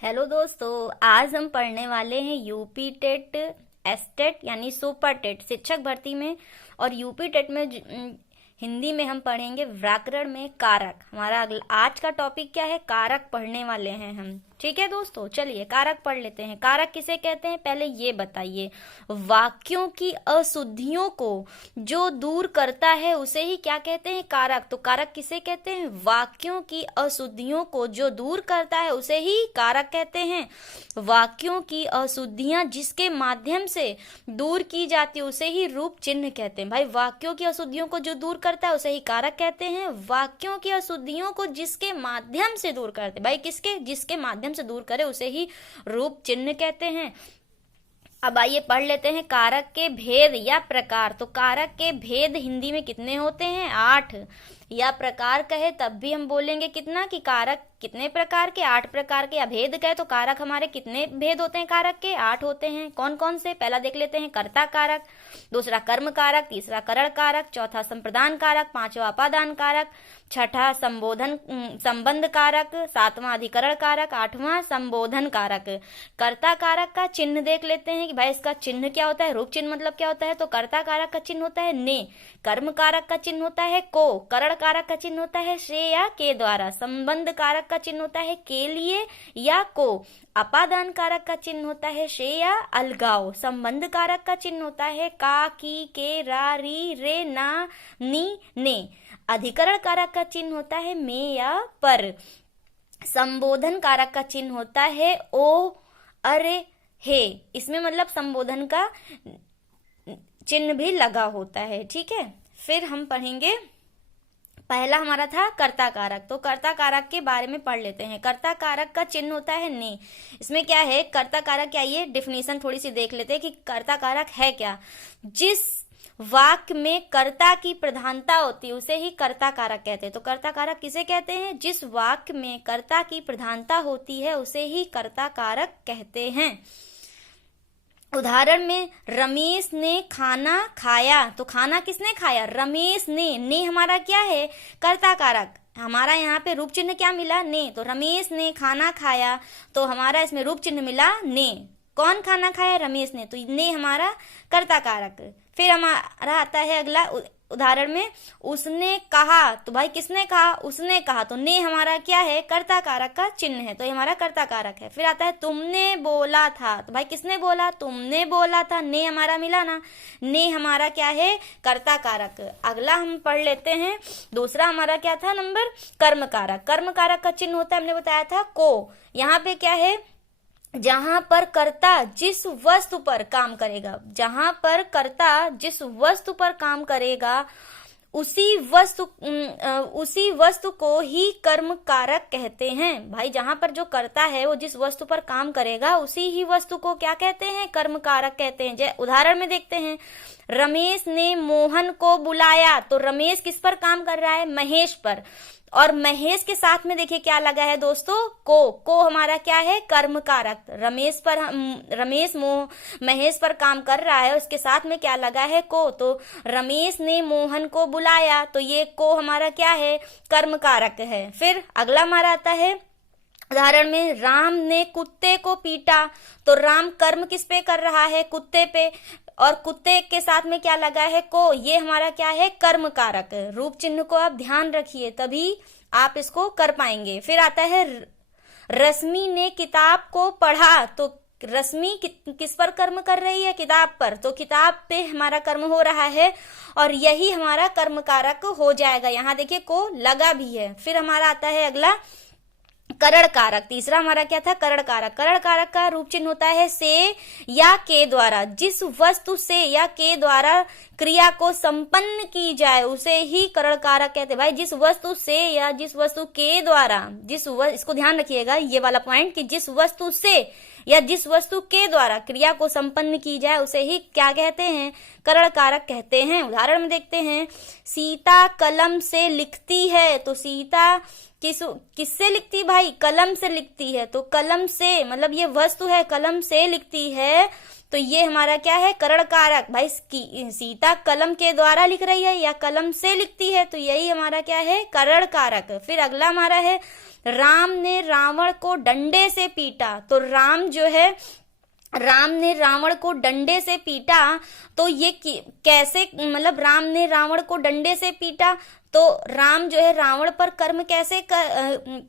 Hello दोस्तों, आज हम पढ़ने वाले हैं यूपी टेट एसटेट यानी सुपर टेट शिक्षक भर्ती में। और यूपी टेट में हिंदी में हम पढ़ेंगे व्याकरण में कारक। हमारा आज का टॉपिक क्या है? कारक पढ़ने वाले हैं हम। ठीक है दोस्तों, चलिए कारक पढ़ लेते हैं। कारक किसे कहते हैं पहले ये बताइए। वाक्यों की अशुद्धियों को जो दूर करता है उसे ही क्या कहते हैं? कारक। तो कारक किसे कहते हैं? वाक्यों की अशुद्धियों को जो दूर करता है उसे ही कारक कहते हैं। वाक्यों की अशुद्धियां जिसके माध्यम से दूर की जाती है उसे ही रूप चिन्ह कहते हैं। भाई, वाक्यों की अशुद्धियों को जो दूर करता है उसे ही कारक कहते हैं। वाक्यों की अशुद्धियों को जिसके माध्यम से दूर करते, भाई किसके? जिसके माध्यम से दूर करे उसे ही रूप चिन्ह कहते हैं। अब आइए पढ़ लेते हैं कारक के भेद या प्रकार। तो कारक के भेद हिंदी में कितने होते हैं? 8। या प्रकार कहे तब भी हम बोलेंगे कितना, कि कारक कितने प्रकार के? 8 प्रकार के। या भेद कहे तो कारक हमारे कितने भेद होते हैं? कारक के 8 होते हैं। कौन कौन से? पहला देख लेते हैं कर्ता कारक, दूसरा कर्म कारक, तीसरा करण कारक, चौथा संप्रदान कारक, पांचवा अपादान कारक, छठा संबंध कारक, सातवां अधिकरण कारक, आठवां संबोधन कारक। कर्ता कारक का चिन्ह देख लेते हैं कि भाई इसका चिन्ह क्या होता है। रूप चिन्ह मतलब क्या होता है? तो कर्ता कारक का चिन्ह होता है ने, कर्म कारक का चिन्ह होता है को, करण कारक का चिन्ह होता है से या के द्वारा, संबंध कारक का चिन्ह होता है के लिए या को, अपादान कारक का चिन्ह होता है से या अलगाव, संबंध कारक का चिन्ह होता है का, की, के, रा, री, रे, ना, नी, ने, अधिकरण कारक का चिन्ह होता है में या पर, संबोधन कारक का चिन्ह होता है ओ, अरे, हे। इसमें मतलब संबोधन का चिन्ह भी लगा होता है। ठीक है, फिर हम पढ़ेंगे। पहला हमारा था कर्ता कारक। तो कर्ता कारक के बारे में पढ़ लेते हैं। कर्ता कारक का चिन्ह होता है ने। इसमें क्या है? कर्ता कारक क्या? ये डिफिनीशन थोड़ी सी देख लेते हैं कि कर्ता कारक है क्या। जिस वाक्य में कर्ता की प्रधानता होती है उसे ही कर्ता कारक कहते हैं। तो कर्ता कारक किसे कहते हैं? जिस वाक्य में कर्ता की प्रधानता होती है उसे ही कर्ता कारक कहते हैं। उदाहरण में रमेश ने खाना खाया। तो खाना किसने खाया? रमेश ने हमारा क्या है? कर्ता कारक। हमारा यहाँ पे रूप चिन्ह क्या मिला? ने। तो रमेश ने खाना खाया तो हमारा इसमें रूप चिन्ह मिला ने। कौन खाना खाया? रमेश ने। तो ने हमारा कर्ता कारक। फिर हमारा आता है अगला उदाहरण में उसने कहा। तो भाई किसने कहा? उसने कहा। तो ने हमारा क्या है? कर्ता कारक का चिन्ह है, तो ये हमारा कर्ता कारक है। फिर आता है तुमने बोला था। तो भाई किसने बोला? तुमने बोला था। ने हमारा मिला ना। ने हमारा क्या है? कर्ता कारक। अगला हम पढ़ लेते हैं। दूसरा हमारा क्या था नंबर? कर्म कारक। कर्म कारक का चिन्ह होता है, हमने बताया था को। यहाँ पे क्या है? जहां पर कर्ता जिस वस्तु पर काम करेगा, जहां पर कर्ता जिस वस्तु पर काम करेगा उसी वस्तु को ही कर्म कारक कहते हैं। भाई जहां पर जो कर्ता है वो जिस वस्तु पर काम करेगा उसी ही वस्तु को क्या कहते हैं? कर्म कारक कहते हैं। जैसे उदाहरण में देखते हैं, रमेश ने मोहन को बुलाया। तो रमेश किस पर काम कर रहा है? महेश पर। और महेश के साथ में देखिए क्या लगा है दोस्तों? को हमारा क्या है? कर्म कारक। महेश पर काम कर रहा है, उसके साथ में क्या लगा है? को। तो रमेश ने मोहन को बुलाया तो ये को हमारा क्या है? कर्म कारक है। फिर अगला हमारा आता है उदाहरण में राम ने कुत्ते को पीटा। तो राम कर्म किस पे कर रहा है? कुत्ते पे। और कुत्ते के साथ में क्या लगा है? को। ये हमारा क्या है? कर्म कारक। रूप चिन्ह को आप ध्यान रखिए तभी आप इसको कर पाएंगे। फिर आता है रश्मि ने किताब को पढ़ा। तो रश्मि किस पर कर्म कर रही है? किताब पर। तो किताब पे हमारा कर्म हो रहा है और यही हमारा कर्म कारक हो जाएगा। यहाँ देखिए को लगा भी है। फिर हमारा आता है अगला करण कारक। तीसरा हमारा क्या था? करण कारक। करण कारक का रूप चिन्ह होता है से या के द्वारा। जिस वस्तु से या के द्वारा क्रिया को संपन्न की जाए उसे ही करण कारक कहते हैं। भाई जिस वस्तु से या जिस वस्तु के द्वारा, इसको ध्यान रखिएगा ये वाला पॉइंट, कि जिस वस्तु से या जिस वस्तु के द्वारा क्रिया को संपन्न की जाए उसे ही क्या कहते हैं? करण कारक कहते हैं। उदाहरण में देखते हैं, सीता कलम से लिखती है। तो सीता किससे लिखती? भाई कलम से लिखती है। तो कलम से मतलब ये वस्तु है, कलम से लिखती है तो ये हमारा क्या है, करण कारक। भाई सीता कलम के द्वारा लिख रही है या कलम से लिखती है, तो यही हमारा क्या है, करण कारक। फिर अगला हमारा है, राम ने रावण को डंडे से पीटा। तो राम ने रावण को डंडे से पीटा, तो ये कैसे, मतलब राम ने रावण को डंडे से पीटा, तो राम जो है रावण पर कर्म कैसे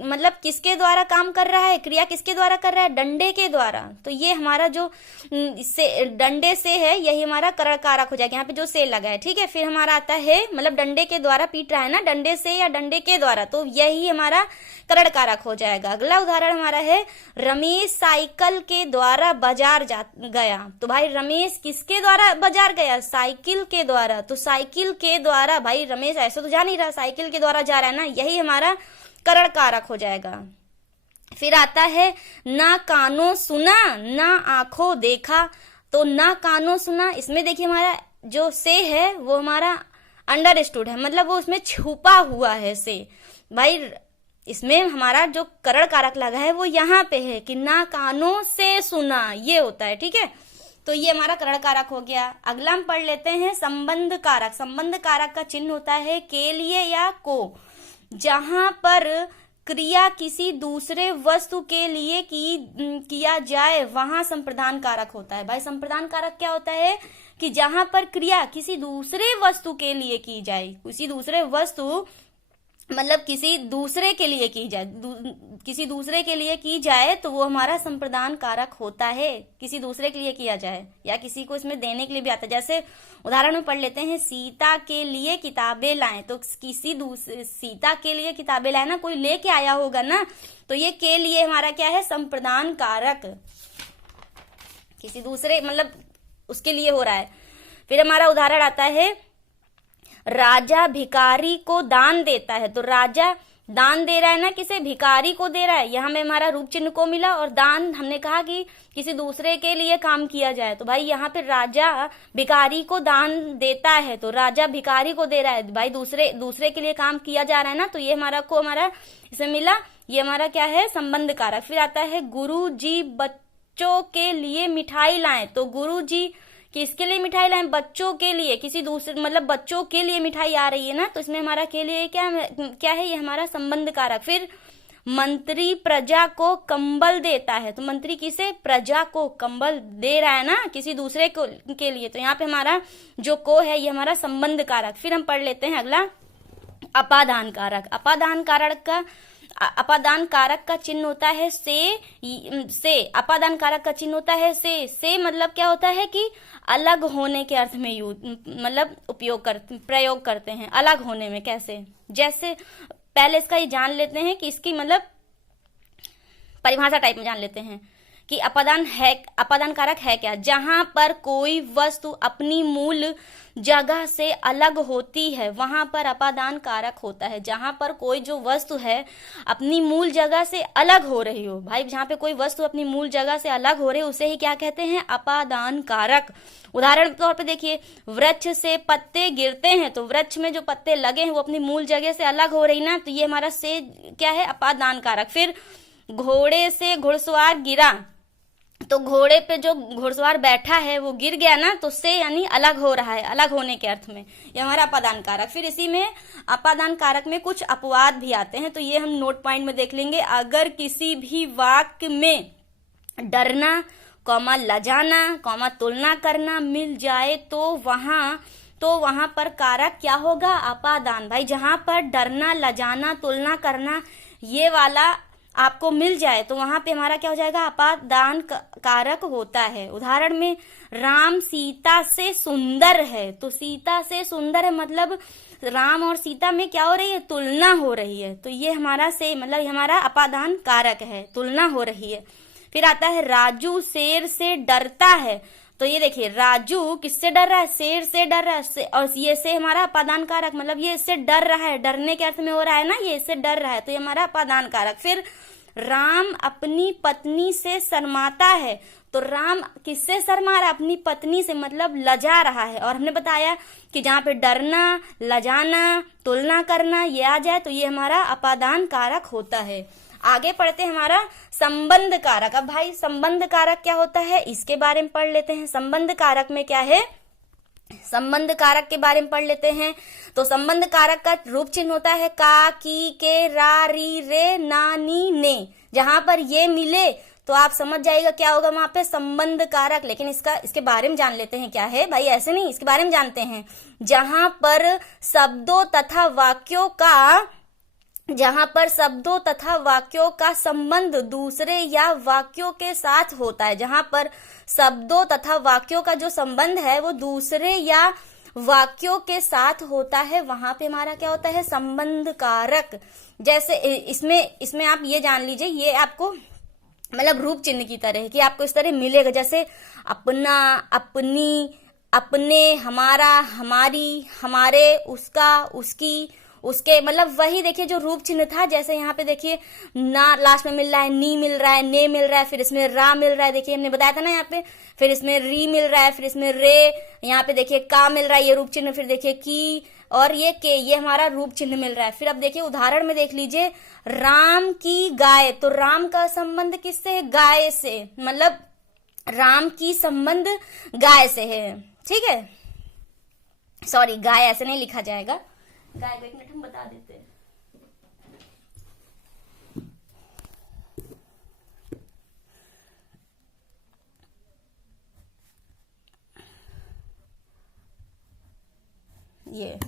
मतलब किसके द्वारा काम कर रहा है, क्रिया किसके द्वारा कर रहा है, डंडे के द्वारा। तो ये हमारा जो से डंडे से है, यही हमारा करण कारक हो जाएगा, यहाँ पे जो से लगा है, ठीक है। फिर हमारा आता है, मतलब डंडे के द्वारा पीट रहा है ना, डंडे से या डंडे के द्वारा, तो यही हमारा करण कारक हो जाएगा। अगला उदाहरण हमारा है, रमेश साइकिल के द्वारा बाजार गया। तो भाई रमेश किसके द्वारा बाजार गया, साइकिल के द्वारा। तो साइकिल के द्वारा, भाई रमेश ऐसे तो जा नहीं रहा, साइकिल के द्वारा जा रहा है ना, यही हमारा करण कारक हो जाएगा। फिर आता है, ना कानों सुना ना आंखों देखा। तो ना कानों सुना, इसमें देखिए हमारा जो से है वो हमारा अंडरस्टूड है, मतलब वो उसमें छुपा हुआ है से। भाई इसमें हमारा जो करण कारक लगा है वो यहाँ पे है कि ना कानों से सुना, ये होता है, ठीक है। तो ये हमारा करण कारक हो गया। अगला हम पढ़ लेते हैं संबंध कारक। संबंध कारक का चिन्ह होता है के लिए या को। जहां पर क्रिया किसी दूसरे वस्तु के लिए किया जाए वहां संप्रदान कारक होता है। भाई संप्रदान कारक क्या होता है कि जहां पर क्रिया किसी दूसरे वस्तु के लिए की जाए, किसी दूसरे वस्तु मतलब किसी दूसरे के लिए की जाए, किसी दूसरे के लिए की जाए तो वो हमारा संप्रदान कारक होता है। किसी दूसरे के लिए किया जाए या किसी को इसमें देने के लिए भी आता है। जैसे उदाहरण में पढ़ लेते हैं, सीता के लिए किताबें लाएं। तो किसी दूसरे सीता के लिए किताबें लाए ना, कोई लेके आया होगा ना, तो ये के लिए हमारा क्या है, संप्रदान कारक, किसी दूसरे मतलब उसके लिए हो रहा है। फिर हमारा उदाहरण आता है, राजा भिखारी को दान देता है। तो राजा दान दे रहा है ना, किसे, भिखारी को दे रहा है। यहाँ में हमारा रूप चिन्ह को मिला, और दान हमने कहा कि किसी दूसरे के लिए काम किया जाए। तो भाई यहाँ पे राजा भिखारी को दान देता है, तो राजा भिखारी को दे रहा है, भाई दूसरे के लिए काम किया जा रहा है ना, तो ये हमारा इसमें मिला, ये हमारा क्या है, संबंध कारक। फिर आता है, गुरु जी बच्चों के लिए मिठाई लाएं। तो गुरु जी किसके लिए मिठाई लाएं, बच्चों के लिए, किसी दूसरे मतलब बच्चों के लिए मिठाई आ रही है ना, तो इसमें हमारा के लिए क्या है, ये हमारा संबंध कारक। फिर मंत्री प्रजा को कंबल देता है। तो मंत्री किसे, प्रजा को कंबल दे रहा है ना, किसी दूसरे को के लिए, तो यहाँ पे हमारा जो को है ये हमारा संबंध कारक। फिर हम पढ़ लेते हैं अगला, अपादान कारक। अपादान कारक का चिन्ह होता है से। अपादान कारक का चिन्ह होता है से मतलब क्या होता है कि अलग होने के अर्थ में मतलब प्रयोग करते हैं। अलग होने में कैसे, जैसे पहले इसका ये जान लेते हैं कि इसकी मतलब परिभाषा टाइप में जान लेते हैं कि अपादान कारक है क्या। जहां पर कोई वस्तु अपनी मूल जगह से अलग होती है वहां पर अपादान कारक होता है। जहां पर कोई जो वस्तु है अपनी मूल जगह से अलग हो रही हो, भाई जहां पे कोई वस्तु अपनी मूल जगह से अलग हो रही है उसे ही क्या कहते हैं, अपादान कारक। उदाहरण के तौर पे देखिए, वृक्ष से पत्ते गिरते हैं, तो वृक्ष में जो पत्ते लगे हैं वो अपनी मूल जगह से अलग हो रही ना, तो ये हमारा से क्या है, अपादान कारक। फिर घोड़े से घुड़सवार गिरा, तो घोड़े पे जो घुड़सवार बैठा है वो गिर गया ना, तो से यानी अलग हो रहा है, अलग होने के अर्थ में, ये हमारा अपादान कारक। फिर इसी में अपादान कारक में कुछ अपवाद भी आते हैं, तो ये हम नोट पॉइंट में देख लेंगे। अगर किसी भी वाक्य में डरना, लजाना, तुलना करना मिल जाए तो वहां पर कारक क्या होगा, अपादान। भाई जहां पर डरना, लजाना, तुलना करना ये वाला आपको मिल जाए तो वहां पे हमारा क्या हो जाएगा, अपादान कारक होता है। उदाहरण में, राम सीता से सुंदर है, तो सीता से सुंदर है मतलब राम और सीता में क्या हो रही है, तुलना हो रही है, तो ये हमारा से मतलब हमारा अपादान कारक है, तुलना हो रही है। फिर आता है, राजू शेर से डरता है, तो ये देखिए राजू किससे डर रहा है, शेर से डर रहा है, और ये से हमारा अपादान कारक, मतलब ये इससे डर रहा है, डरने के अर्थ में हो रहा है ना, ये इससे डर रहा है, तो ये हमारा अपादान कारक। फिर राम अपनी पत्नी से शर्माता है, तो राम किससे शर्मा रहा है, अपनी पत्नी से, मतलब लजा रहा है। और हमने बताया कि जहाँ पे डरना, लजाना, तुलना करना ये आ जाए तो ये हमारा अपादान कारक होता है। आगे पढ़ते हैं हमारा संबंध कारक। अब भाई संबंध कारक क्या होता है इसके बारे में पढ़ लेते हैं। संबंध कारक में क्या है, संबंध कारक के बारे में पढ़ लेते हैं। तो संबंध कारक का रूप चिन्ह होता है का, की, के, रा, री, रे, ना, नी, ने। जहां पर ये मिले तो आप समझ जाइएगा क्या होगा वहां पे संबंध कारक। लेकिन इसके बारे में जान लेते हैं क्या है भाई, ऐसे नहीं, इसके बारे में जानते हैं। जहां पर शब्दों तथा वाक्यों का संबंध दूसरे या वाक्यों के साथ होता है, जहां पर शब्दों तथा वाक्यों का जो संबंध है वो दूसरे या वाक्यों के साथ होता है, वहां पे हमारा क्या होता है संबंध कारक। जैसे इसमें आप ये जान लीजिए, ये आपको मतलब रूप चिन्ह की तरह कि आपको इस तरह मिलेगा, जैसे अपना, अपनी, अपने, हमारा, हमारी, हमारे, उसका, उसकी, उसके, मतलब वही देखिए जो रूप चिन्ह था। जैसे यहाँ पे देखिए ना लास्ट में मिल रहा है, नी मिल रहा है, ने मिल रहा है, फिर इसमें रा मिल रहा है, देखिए हमने बताया था ना यहाँ पे, फिर इसमें री मिल रहा है, फिर इसमें रे, यहाँ पे देखिए का मिल रहा है, ये रूप चिन्ह, फिर देखिए की और ये के, ये हमारा रूप चिन्ह मिल रहा है। फिर अब देखिए उदाहरण में देख लीजिए, राम की गाय, तो राम का संबंध किससे है, गाय से, मतलब राम की संबंध गाय से है, ठीक है। सॉरी, गाय ऐसे नहीं लिखा जाएगा, गाय को एक मिनट हम बता देते हैं। ये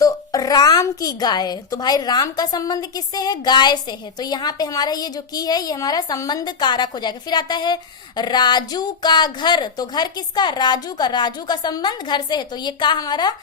तो राम की गाय, तो भाई राम का संबंध किससे है, गाय से है। तो यहाँ पे हमारा ये जो की है ये हमारा संबंध कारक हो जाएगा। फिर आता है राजू का घर, तो घर किसका, राजू का, राजू का संबंध घर से है, तो ये का हमारा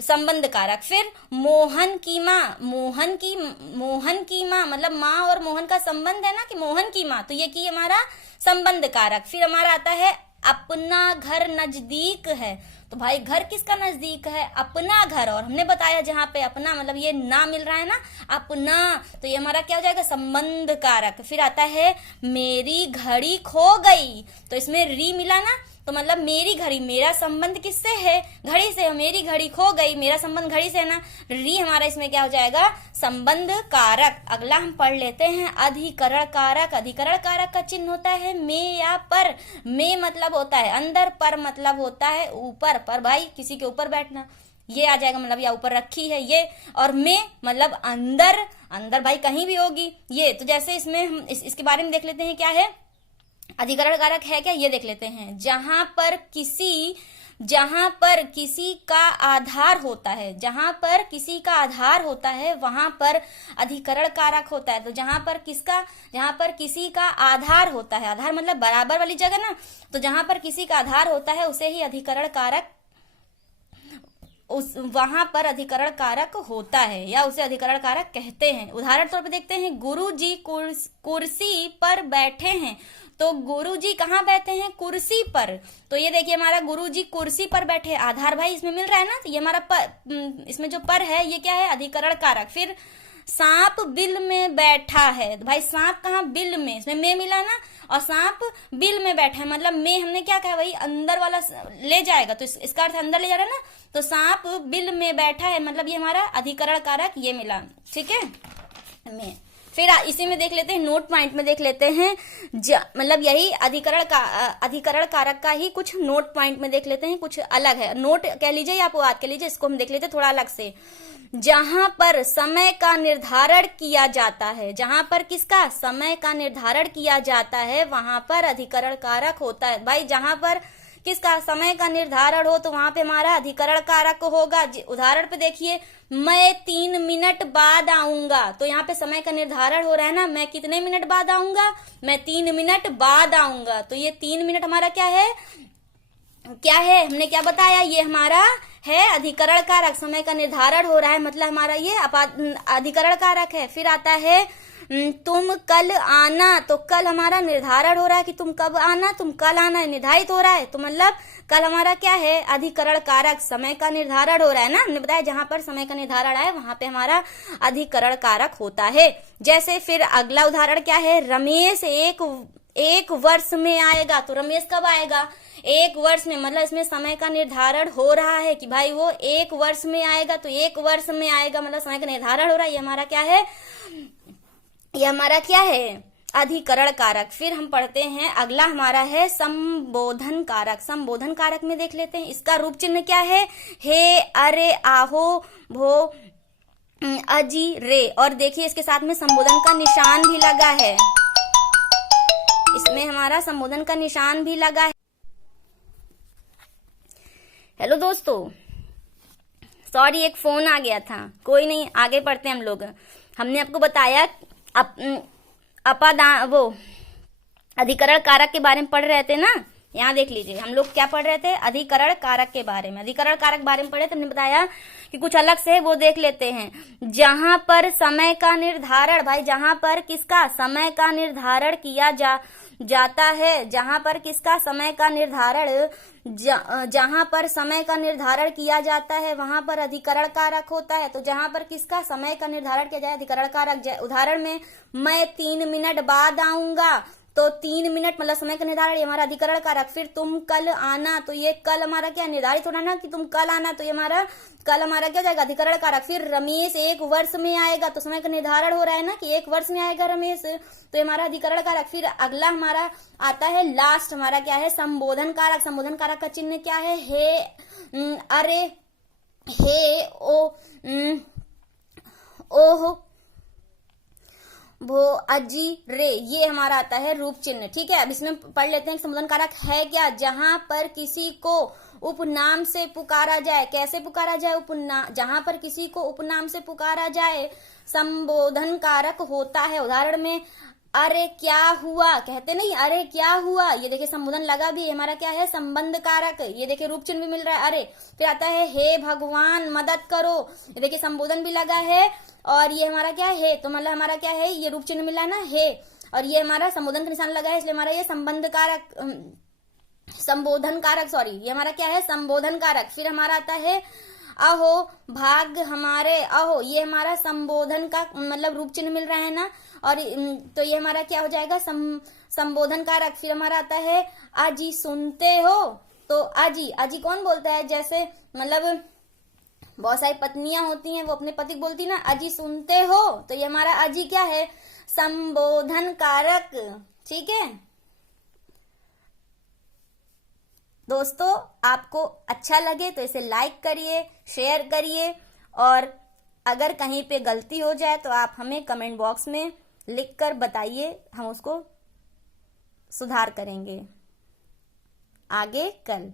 संबंध कारक। फिर मोहन की माँ, मोहन की माँ, मतलब माँ और मोहन का संबंध है ना कि मोहन की माँ, तो ये की हमारा संबंध कारक। फिर हमारा आता है अपना घर नजदीक है, तो भाई घर किसका नजदीक है, अपना घर, और हमने बताया जहां पे अपना मतलब ये ना मिल रहा है ना, अपना, तो ये हमारा क्या हो जाएगा संबंध कारक। फिर आता है मेरी घड़ी खो गई, तो इसमें री मिला ना, तो मतलब मेरी घड़ी, मेरा संबंध किससे है, घड़ी से, मेरी घड़ी खो गई, मेरा संबंध घड़ी से है ना, री हमारा इसमें क्या हो जाएगा संबंध कारक। अगला हम पढ़ लेते हैं अधिकरण कारक। अधिकरण कारक का चिन्ह होता है में या पर। में मतलब होता है अंदर, पर मतलब होता है ऊपर, पर भाई किसी के ऊपर बैठना, ये आ जाएगा मतलब या ऊपर रखी है ये, और में मतलब अंदर, अंदर भाई कहीं भी होगी ये। तो जैसे इसमें हम इसके बारे में देख लेते हैं क्या है अधिकरण कारक है क्या, ये देख लेते हैं। जहां पर किसी का आधार होता है, जहां पर किसी का आधार होता है वहां पर अधिकरण कारक होता है। तो जहां पर किसी का आधार होता है, आधार मतलब बराबर वाली जगह ना, तो जहां पर किसी का आधार होता है उसे ही अधिकरण कारक, वहां पर अधिकरण कारक होता है या उसे अधिकरण कारक कहते हैं। उदाहरण तौर पे देखते हैं गुरुजी कुर्सी पर बैठे हैं, तो गुरुजी कहाँ बैठे हैं, कुर्सी पर, तो ये देखिए हमारा गुरुजी कुर्सी पर बैठे, आधार भाई इसमें मिल रहा है ना, तो ये हमारा इसमें जो पर है ये क्या है अधिकरण कारक। फिर सांप बिल में बैठा है, तो भाई सांप कहाँ, बिल में, इसमें में मिला ना, और सांप बिल में बैठा है, मतलब में हमने क्या कहा भाई अंदर वाला ले जाएगा, तो इसका अर्थ अंदर ले जा रहा है ना, तो सांप बिल में बैठा है, मतलब ये हमारा अधिकरण कारक ये मिला, ठीक है में। फिर इसी में देख लेते हैं नोट पॉइंट में देख लेते हैं, मतलब यही अधिकरण कारक का ही कुछ नोट पॉइंट में देख लेते हैं, कुछ अलग है, नोट कह लीजिए या आप याद कह लीजिए, इसको हम देख लेते हैं थोड़ा अलग से। जहां पर समय का निर्धारण किया जाता है, जहां पर किसका समय का निर्धारण किया जाता है वहां पर अधिकरण कारक होता है। भाई जहां पर किसका समय का निर्धारण हो तो वहां पे हमारा अधिकरण कारक होगा। उदाहरण पे देखिए मैं 3 मिनट बाद आऊंगा, तो यहाँ पे समय का निर्धारण हो रहा है ना, मैं कितने मिनट बाद आऊंगा, मैं 3 मिनट बाद आऊंगा, तो ये 3 मिनट हमारा क्या है हमने क्या बताया, ये हमारा है अधिकरण कारक, समय का निर्धारण हो रहा है मतलब हमारा ये अधिकरण कारक है। फिर आता है तुम कल आना, तो कल हमारा निर्धारण हो रहा है कि तुम कब आना, तुम कल आना है, निर्धारित हो रहा है, तो मतलब कल हमारा क्या है अधिकरण कारक, समय का निर्धारण हो रहा है ना, हमने बताया जहां पर समय का निर्धारण आए वहां पे हमारा अधिकरण कारक होता है। जैसे फिर अगला उदाहरण क्या है, रमेश एक वर्ष में आएगा, तो रमेश कब आएगा, 1 वर्ष में, मतलब इसमें समय का निर्धारण हो रहा है कि भाई वो 1 वर्ष में आएगा, तो 1 वर्ष में आएगा मतलब समय का निर्धारण हो रहा है, ये हमारा क्या है ये हमारा क्या है, अधिकरण कारक। फिर हम पढ़ते हैं अगला हमारा है संबोधन कारक। संबोधन कारक में देख लेते हैं, इसका रूप चिन्ह क्या है, हे, अरे, आहो, भो, अजी, रे। और देखिए इसके साथ में संबोधन का निशान भी लगा है, इसमें हमारा संबोधन का निशान भी लगा है। हेलो दोस्तों, सॉरी एक फोन आ गया था, कोई नहीं, आगे पढ़ते हैं हम लोग। हमने आपको बताया वो अधिकरण कारक के बारे में पढ़ रहे थे ना, यहाँ देख लीजिए हम लोग क्या पढ़ रहे थे, अधिकरण कारक के बारे में। अधिकरण कारक बारे में पढ़े तो हमने बताया कि कुछ अलग से वो देख लेते हैं। जहां पर समय का निर्धारण, भाई जहां पर किसका समय का निर्धारण किया जाता है, जहां पर किसका समय का निर्धारण, जहां पर समय का निर्धारण किया जाता है वहां पर अधिकरण कारक होता है। तो जहां पर किसका समय का निर्धारण किया जाए, अधिकरण कारक। उदाहरण में मैं 3 मिनट बाद आऊंगा, तो 3 मिनट मतलब समय का निर्धारण, ये हमारा अधिकरण कारक। फिर तुम कल आना, तो ये कल हमारा क्या निर्धारित होना ना कि तुम कल आना, तो ये हमारा कल हमारा क्या हो जाएगा, अधिकरण कारक। फिर रमेश 1 वर्ष में आएगा, तो समय का निर्धारण हो रहा है ना कि 1 वर्ष में आएगा रमेश, तो ये हमारा अधिकरण कारक। फिर अगला हमारा आता है लास्ट, हमारा क्या है, संबोधन कारक। संबोधन कारक का चिन्ह क्या है, हे, अरे, हे, ओ, ओह, भो, अजी, रे, ये हमारा आता है रूप चिन्ह। ठीक है, अब इसमें पढ़ लेते हैं संबोधन कारक है क्या। जहां पर किसी को उपनाम से पुकारा जाए, कैसे पुकारा जाए, उपनाम, जहां पर किसी को उपनाम से पुकारा जाए संबोधन कारक होता है। उदाहरण में अरे क्या हुआ, कहते नहीं अरे क्या हुआ, ये देखिए संबोधन लगा भी, हमारा क्या है, संबंध कारक। ये देखिए रूप चिन्ह भी मिल रहा है अरे। फिर आता है हे भगवान मदद करो, ये देखिए संबोधन भी लगा है, और ये हमारा क्या है, तो मतलब हमारा क्या है, ये रूप चिन्ह मिला है ना, हे, और ये हमारा संबोधन का निशान लगा है, इसलिए हमारा ये संबंध कारक, संबोधन कारक, सॉरी, ये हमारा क्या है, संबोधन कारक। फिर हमारा आता है अहो, भाग हमारे, अहो, ये हमारा संबोधन का मतलब रूप चिन्ह मिल रहा है ना, और तो ये हमारा क्या हो जाएगा, संबोधन कारक। फिर हमारा आता है अजी सुनते हो, तो अजी, अजी कौन बोलता है, जैसे मतलब बहुत सारी पत्नियां होती हैं वो अपने पति को बोलती ना, अजी सुनते हो, तो ये हमारा अजी क्या है, संबोधन कारक। ठीक है दोस्तों, आपको अच्छा लगे तो इसे लाइक करिए, शेयर करिए, और अगर कहीं पे गलती हो जाए तो आप हमें कमेंट बॉक्स में लिखकर बताइए, हम उसको सुधार करेंगे आगे कल।